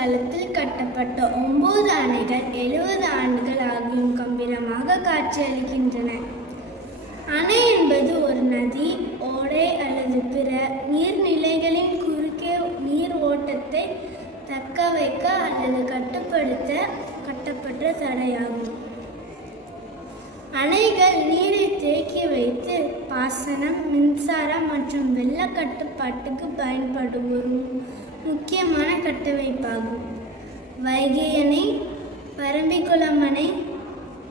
களத்தில் கட்டப்பட்ட 9 அணைகள் 70 ஆண்டுகள் ஆகியும் கம்பீரமாக காட்சியளிக்கின்றன. அணை என்பது ஒரு நதி, ஓடை அல்லது பிற நீர்நிலைகளின் குறுக்கே நீர் ஓட்டத்தை தக்க வைக்க அல்லது கட்டுப்படுத்த கட்டப்பட்ட தடையாகும். அணைகள் நீரை தேக்கி வைத்து பாசனம், மின்சாரம் மற்றும் வெள்ள கட்டுப்பாட்டுக்கு பயன்படும் ஒரு முக்கியமான கட்டமைப்பாகும். வைகை அணை, பரம்பிக்குளம் அணை,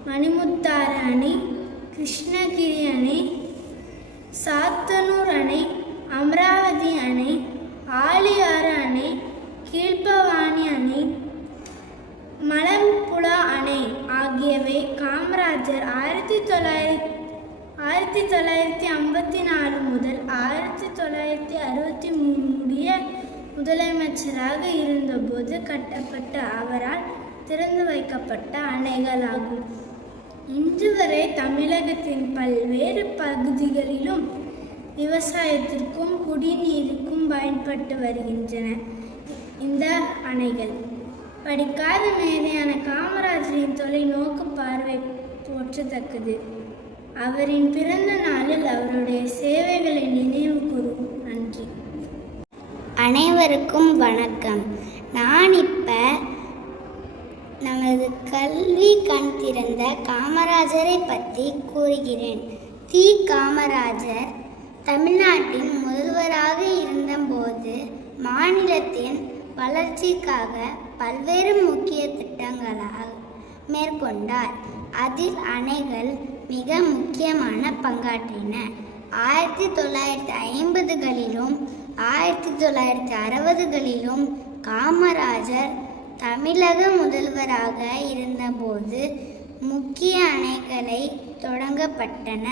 மணிமுத்தாறு அணை, கிருஷ்ணகிரி அணை, சாத்தனூர் அணை, அமராவதி அணை, ஆழியாறு அணை, கீழ்பவானி அணை, மலம்புழா அணை ஆகியவை காமராஜர் 1954 முதல் 1963 முடிய முதலமைச்சராக இருந்தபோது கட்டப்பட்ட அவரால் திறந்து வைக்கப்பட்ட அணைகளாகும். இன்று வரை தமிழகத்தின் பல்வேறு பகுதிகளிலும் விவசாயத்திற்கும் குடிநீருக்கும் பயன்பட்டு வருகின்றன இந்த அணைகள். படிக்காத மேதையான காமராஜரின் தொலைநோக்கு பார்வை போற்றத்தக்கது. அவரின் பிறந்த நாளில் அவருடைய சேவைகளை நினைவு கூறுவோம். நன்றி. அனைவருக்கும் வணக்கம். நான் இப்போ நமது கல்வி கண் திறந்த காமராஜரை பற்றி கூறுகிறேன். காமராஜர் தமிழ்நாட்டின் முதல்வராக இருந்தபோது மாநிலத்தின் வளர்ச்சிக்காக பல்வேறு முக்கிய திட்டங்களாக மேற்கொண்டார். அதில் அணைகள் மிக முக்கியமான பங்காற்றின. 1950களிலும் 1960களிலும் காமராஜர் தமிழக முதல்வராக இருந்தபோது முக்கிய அணைகளை தொடங்கப்பட்டன.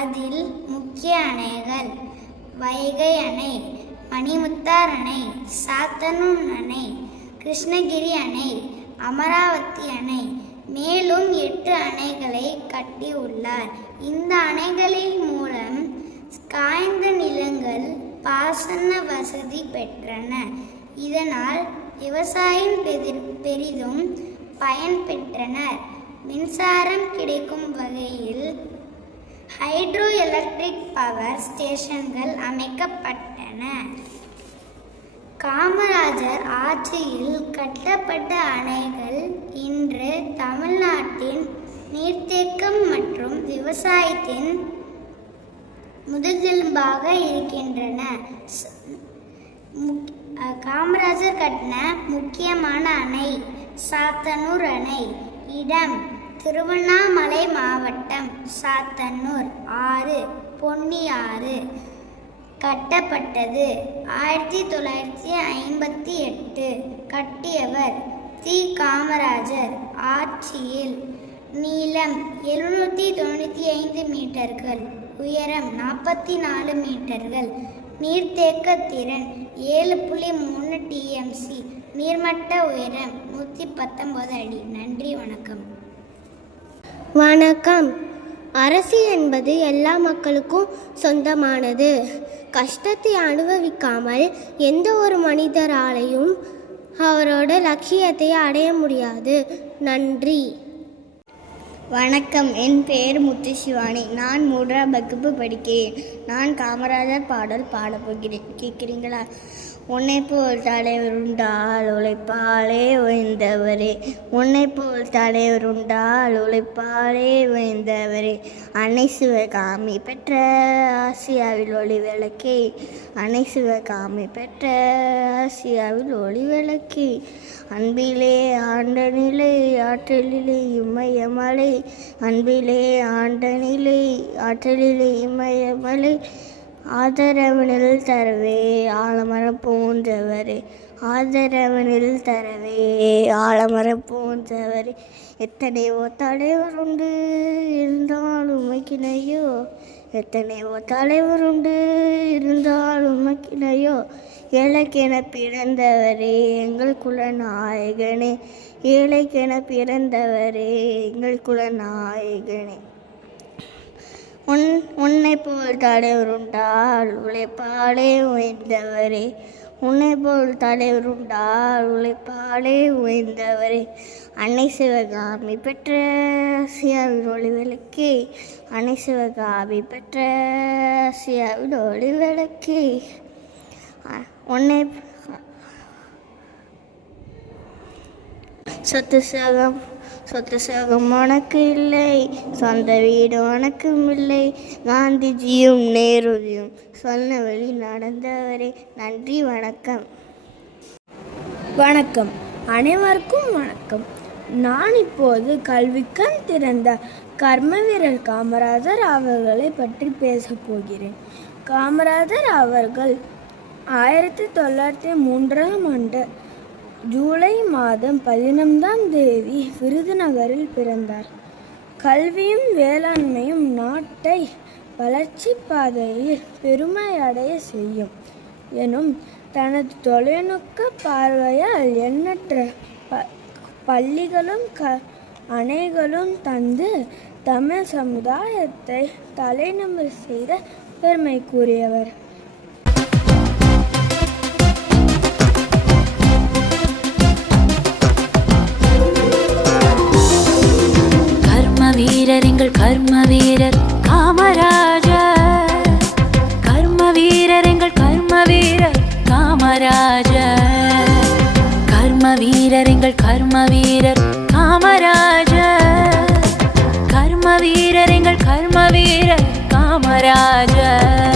அதில் முக்கிய அணைகள் வைகை அணை, மணிமுத்தாறு அணை, சாத்தனூர் அணை, கிருஷ்ணகிரி அணை, அமராவதி அணை, மேலும் 8 அணைகளை கட்டியுள்ளார். இந்த அணைகளின் மூலம் காய்ந்த நிலங்கள் பாசன வசதி பெற்றன. இதனால் விவசாயம் பெரிதும் பயன் பெற்றனர். மின்சாரம் கிடைக்கும் வகையில் ஹைட்ரோ எலக்ட்ரிக் பவர் ஸ்டேஷன்கள் அமைக்கப்பட்டன. காமராஜர் ஆட்சியில் கட்டப்பட்ட அணைகள் இன்று தமிழ்நாட்டின் நீர்த்தேக்கம் மற்றும் விவசாயத்தின் முதுகெலும்பாக இருக்கின்றன. காமராஜர் கட்டின முக்கியமான அணை சாத்தனூர் அணை. இடம் திருவண்ணாமலை மாவட்டம், சாத்தனூர் ஆறு, பொன்னியாறு. கட்டப்பட்டது 1958. கட்டியவர் காமராஜர். ஆட்சியில் நீளம் 795 மீட்டர்கள், உயரம் 44 மீட்டர்கள், நீர்த்தேக்க திறன் 7.3 TMC, நீர்மட்ட உயரம் 119 அடி. நன்றி, வணக்கம். வணக்கம். அரசு என்பது எல்லா மக்களுக்கும் சொந்தமானது. கஷ்டத்தை அனுபவிக்காமல் எந்த ஒரு மனிதராலையும் அவரோட லட்சியத்தை அடைய முடியாது. நன்றி. வணக்கம். என் பெயர் முத்துசிவானி. நான் 3ஆம் வகுப்பு படிக்கிறேன். நான் காமராஜர் பாடல் பாடப்போகிறேன். கேட்குறீங்களா? உன்னை போல் தலைவர் உண்டால் உழைப்பாலே உயர்ந்தவரே, உன்னை போல் தலைவர் உண்டால் உழைப்பாலே உயர்ந்தவரே, அன்னை சிவகாமி பெற்ற ஆசியாவில் ஒளி விளக்கே, அன்னை சிவகாமி பெற்ற ஆசியாவில் ஒளி விளக்கே, அன்பிலே ஆண்ட நிலை ஆற்றலிலே இமயமலை, அன்பிலே ஆண்ட நிலை ஆற்றலிலே இமயமலை, ஆதரவனில் தரவே ஆலமரம் போன்றவரே, ஆதரவனில் தரவே ஆலமரம் போன்றவரே, எத்தனையோ தலைவர் உண்டு இருந்தாலும் உமைக்கினையோ, எத்தனையோ தலைவர் உண்டு இருந்தாலும் உமைக்கினையோ, ஏழைக்கென பிறந்தவரே எங்கள் குலநாயகனே, ஏழைக்கென பிறந்தவரே எங்கள் குலநாயகனே, உன்னை போல் தலைவர் உண்டால் உழைப்பாலே உயர்ந்தவரே, உன்னை போல் தலைவர் உண்டால் உழைப்பாலே உயர்ந்தவரே. அன்னை சிவகாமி பெற்ற ஆசியாவின் ஒளி விளக்கே. அன்னை சிவகாமி பெற்ற ஆசியாவின் ஒளி விளக்கே. உன்னை சொத்து சுகம் உனக்கு இல்லை, சொந்த வீடு உனக்கும் இல்லை. காந்திஜியும் நேருஜியும் சொன்ன வழி நடந்தவரே. நன்றி, வணக்கம். வணக்கம், அனைவருக்கும் வணக்கம். நான் இப்போது கல்விக்கண் திறந்த கர்மவீரர் காமராஜர் அவர்களை பற்றி பேசப் போகிறேன். காமராஜர் அவர்கள் 1903ஆம் ஆண்டு ஜூலை மாதம் 15ஆம் தேதி விருதுநகரில் பிறந்தார். கல்வியும் வேளாண்மையும் நாட்டை வளர்ச்சி பாதையில் பெருமையடைய செய்யும் எனும் தனது தொலைநோக்க பார்வையால் எண்ணற்ற பள்ளிகளும் அணைகளும் தந்து தமிழ் சமுதாயத்தை தலைநிமிர செய்த பெருமைக்குரியவர். வீரர் எங்கள் கர்ம வீரர் காமராஜர். கர்ம வீரர் எங்கள் கர்ம வீரர் காமராஜர். கர்ம வீரர் எங்கள் கர்ம வீரர் காமராஜர். கர்ம வீரர் எங்கள் கர்ம வீரர் காமராஜர்.